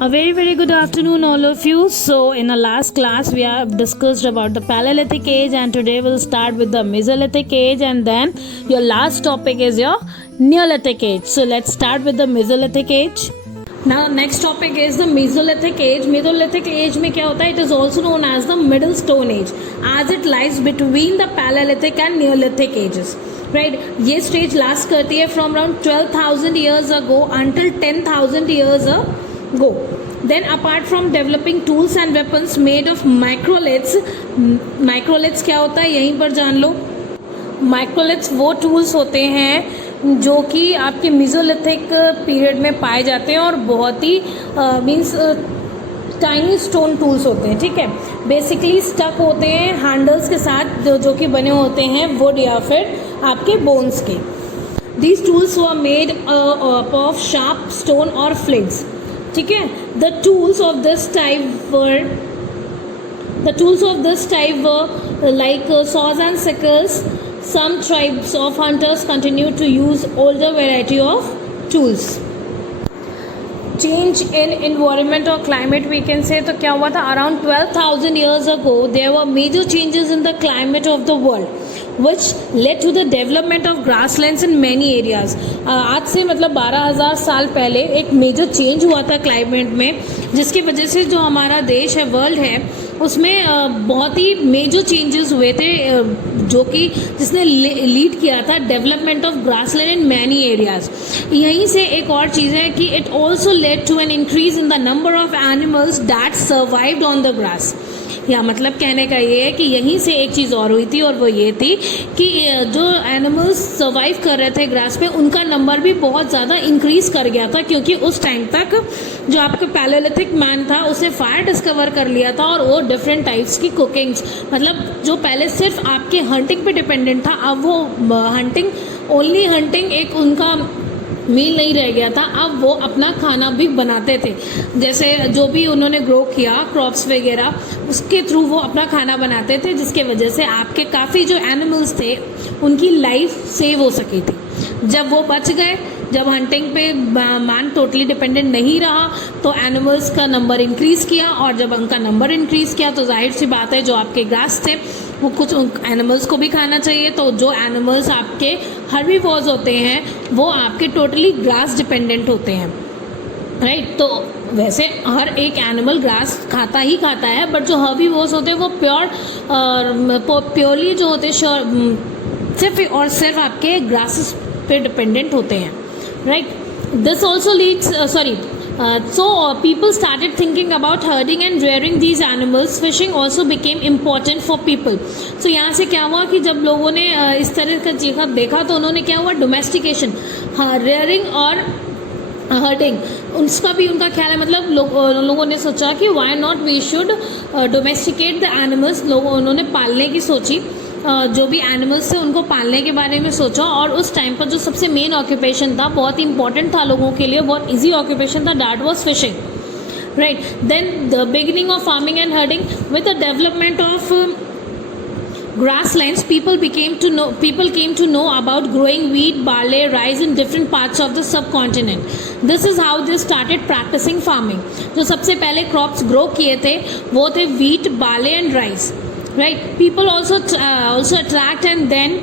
A very good afternoon all of you. So in our last class we have discussed about the Paleolithic age, and today we'll start with the Mesolithic age, and then your last topic is your Neolithic age. So let's start with the Mesolithic age. Now next topic is the Mesolithic age. Mesolithic age में क्या होता है? It is also known as the Middle Stone Age, as it lies between the Paleolithic and Neolithic ages. Right? ये stage last करती है from around 12,000 years ago until 10,000 years ago. Then apart from developing tools and weapons made of microliths, microliths क्या होता है यहीं पर जान लो. Microliths वो टूल्स होते हैं जो कि आपके मेसोलिथिक पीरियड में पाए जाते हैं और बहुत ही मींस टाइनी स्टोन टूल्स होते हैं. ठीक है, बेसिकली स्टक होते हैं हैंडल्स के साथ जो कि बने होते हैं वुड या फिर आपके बोन्स के. These tools were made of sharp stone और फ्लिंट्स. ठीक है, the tools of this type were like saws and sickles. Some tribes of hunters continue to use older variety of tools. Change in environment or climate we can say. तो क्या हुआ था? Around 12,000 years ago there were major changes in the climate of the world which led to the development of grasslands in many areas. आज से मतलब 12,000 साल पहले एक मेजर चेंज हुआ था क्लाइमेट में, जिसकी वजह से जो हमारा देश है, वर्ल्ड है, उसमें बहुत ही मेजर चेंजेस हुए थे, जो कि जिसने लीड किया था development of grassland in many areas. यहीं से एक और चीज़ है कि it also led to an increase in the number of animals that survived on the grass. या मतलब कहने का ये है कि यहीं से एक चीज़ और हुई थी, और वो ये थी कि जो एनिमल्स सर्वाइव कर रहे थे ग्रास पे, उनका नंबर भी बहुत ज़्यादा इंक्रीज़ कर गया था, क्योंकि उस टाइम तक जो आपका पैलेलिथिक मैन था उसने फायर डिस्कवर कर लिया था, और वो डिफरेंट टाइप्स की कुकिंग्स, मतलब जो पहले सिर्फ आपके हंटिंग पे डिपेंडेंट था, अब वो हंटिंग, ओनली हंटिंग एक उनका मील नहीं रह गया था, अब वो अपना खाना भी बनाते थे. जैसे जो भी उन्होंने ग्रो किया क्रॉप्स वगैरह, उसके थ्रू वो अपना खाना बनाते थे, जिसके वजह से आपके काफ़ी जो एनिमल्स थे उनकी लाइफ सेव हो सकी थी. जब वो बच गए, जब हंटिंग पे मैन टोटली डिपेंडेंट नहीं रहा, तो एनिमल्स का नंबर इंक्रीज़ किया, और जब उनका नंबर इंक्रीज़ किया तो जाहिर सी बात है जो आपके ग्रास थे वो कुछ एनिमल्स को भी खाना चाहिए. तो जो एनिमल्स आपके हर्बीवोर्स होते हैं वो आपके टोटली ग्रास डिपेंडेंट होते हैं. राइट, तो वैसे हर एक एनिमल ग्रास खाता ही खाता है, बट जो हर्बीवोर्स होते हैं वो प्योरली जो होते हैं सिर्फ और सिर्फ आपके ग्रासेस पे डिपेंडेंट होते हैं. Right, this also leads so people started thinking about herding and rearing these animals. Fishing also became important for people. So यहाँ से क्या हुआ कि जब लोगों ने इस तरह का चीज़ देखा, तो उन्होंने क्या हुआ, डोमेस्टिकेशन, रेयरिंग और हर्डिंग, उसका भी उनका ख्याल है. मतलब लोगों ने सोचा कि why not we should domesticate the animals. उन्होंने पालने की सोची, जो भी एनिमल्स थे उनको पालने के बारे में सोचा. और उस टाइम पर जो सबसे मेन ऑक्यूपेशन था, बहुत इंपॉर्टेंट था लोगों के लिए, बहुत इजी ऑक्यूपेशन था, that was fishing. Right, then the beginning of farming and herding. With the development of grasslands, people came to know about growing wheat, barley, rice in different parts of the subcontinent. This is how they started practicing farming. जो सबसे पहले crops grow किए थे वो थे wheat, barley and rice. Right, people also attract and then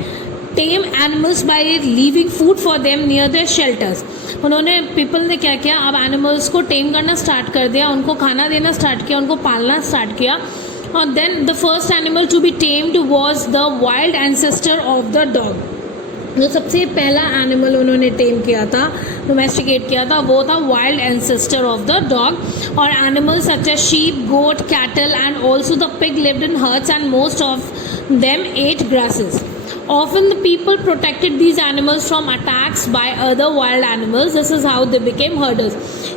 tame animals by leaving food for them near their shelters. उन्होंने people ने क्या किया, अब एनिमल्स को टेम करना स्टार्ट कर दिया, उनको खाना देना स्टार्ट किया, उनको पालना स्टार्ट किया. और then the first animal to be tamed was the wild ancestor of the dog. जो सबसे पहला एनिमल उन्होंने टेम किया था, डोमेस्टिकेट किया था, वो था wild ancestor of the dog. और animals such as sheep, goat, cattle and also the pig lived in huts and most of them ate grasses. Often the people protected these animals from attacks by other wild animals. This is how they became herders.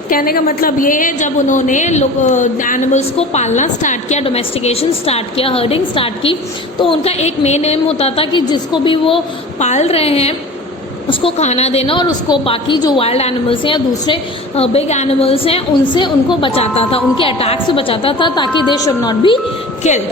कहने का मतलब ये है, जब उन्होंने animals को पालना start किया, डोमेस्टिकेशन स्टार्ट किया, हर्डिंग स्टार्ट की, तो उनका एक मेन एम होता था कि जिसको भी वो पाल रहे हैं उसको खाना देना, और उसको बाकी जो वाइल्ड एनिमल्स हैं या दूसरे बिग एनिमल्स हैं उनसे उनको बचाता था, उनके अटैक से बचाता था, ताकि they should not be killed.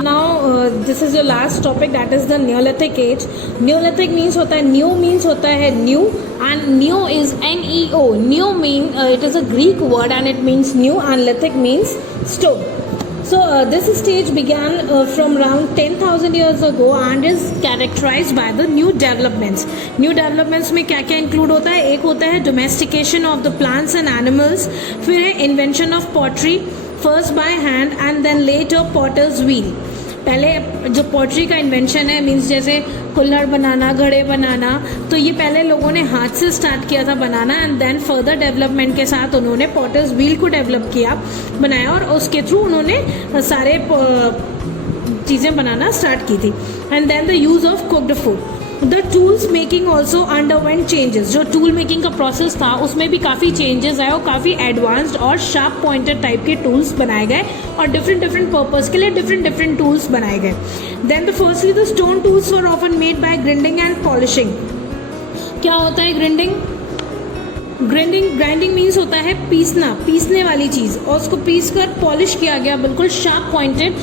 So now this is your last topic, that is the Neolithic age. Neolithic means होता है new, means होता है new, and new is N-E-O. New mean it is a Greek word and it means new, and lithic means stone. So this stage began from around 10,000 years ago and is characterized by the new developments. New developments में क्या क्या include होता है? एक होता है domestication of the plants and animals, फिर है invention of pottery, first by hand and then later potter's wheel. पहले जो पॉटरी का इन्वेंशन है, मीन्स जैसे कुल्हड़ बनाना, घड़े बनाना, तो ये पहले लोगों ने हाथ से स्टार्ट किया था बनाना, एंड देन फर्दर डेवलपमेंट के साथ उन्होंने पॉटर्स व्हील को डेवलप किया, बनाया, और उसके थ्रू उन्होंने सारे चीज़ें बनाना स्टार्ट की थी. And then the use of cooked food. The tools making also underwent changes. जो टूल मेकिंग का प्रोसेस था उसमें भी काफ़ी चेंजेस आए और काफ़ी एडवांस्ड और शार्प पॉइंटेड टाइप के टूल्स बनाए गए और डिफरेंट पर्पज़ के लिए डिफरेंट टूल्स बनाए गए. Then the firstly the stone tools were often made by grinding and polishing. क्या होता है ग्राइंडिंग? ग्राइंडिंग मीन्स होता है पीसने वाली चीज़, और उसको पीस कर पॉलिश किया गया बिल्कुल शार्प पॉइंटेड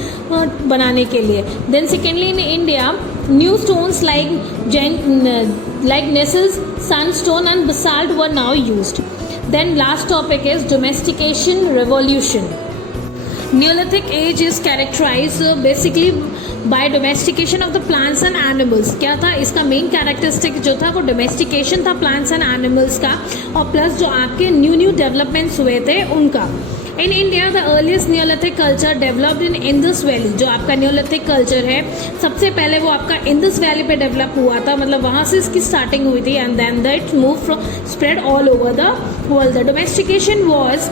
बनाने के लिए. Then secondly in India new stones like Nessus, sandstone and basalt were now used. Then last topic is domestication revolution. Neolithic age is characterized basically by domestication of the plants and animals. क्या था इसका main characteristic जो था वो domestication था plants and animals का, और plus जो आपके न्यू डेवलपमेंट्स हुए थे उनका. In India the earliest Neolithic culture developed in Indus valley. जो आपका न्योलिथिक कल्चर है सबसे पहले वो आपका इंडस वैली पे डेवलप हुआ था, मतलब वहाँ से इसकी स्टार्टिंग हुई थी, and then that move from spread all over the world. The domestication was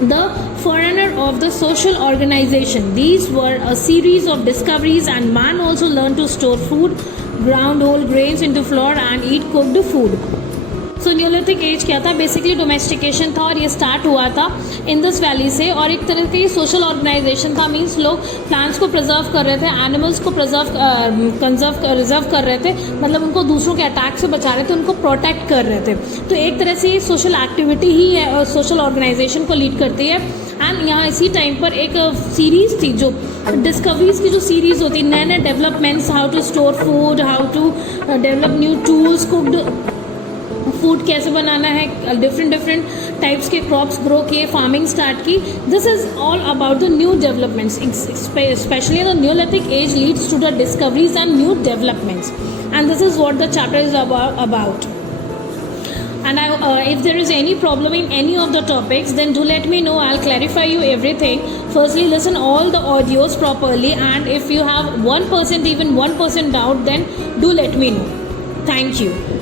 the forerunner of the social organization. These were a series of discoveries, and man also learned to store food, ground whole grains into flour and eat cooked food. So neolithic age क्या था? Basically domestication था, और ये start हुआ था Indus valley से, और एक तरह की सोशल ऑर्गेनाइजेशन था. मीन्स लोग प्लांट्स को प्रिजर्व कर रहे थे, एनिमल्स को रिजर्व कर रहे थे, मतलब उनको दूसरों के अटैक से बचा रहे थे, उनको प्रोटेक्ट कर रहे थे. तो एक तरह से ये सोशल एक्टिविटी ही है और सोशल ऑर्गेनाइजेशन को लीड करती है. एंड यहाँ इसी टाइम पर एक सीरीज़ थी जो डिस्कवरीज की जो सीरीज़ होती है, नए नए developments, how to store food, how to develop new tools, cooked food कैसे बनाना है, डिफरेंट टाइप्स के क्रॉप्स ग्रो किए, फार्मिंग स्टार्ट की. This is all about the new developments. Specially the neolithic age leads to the discoveries and new developments, and this is what the chapter is about. And if there is any problem in any of the topics, then do let me know. I'll clarify you everything. Firstly, listen all the audios properly, and if you have 1% doubt, then do let me know. Thank you.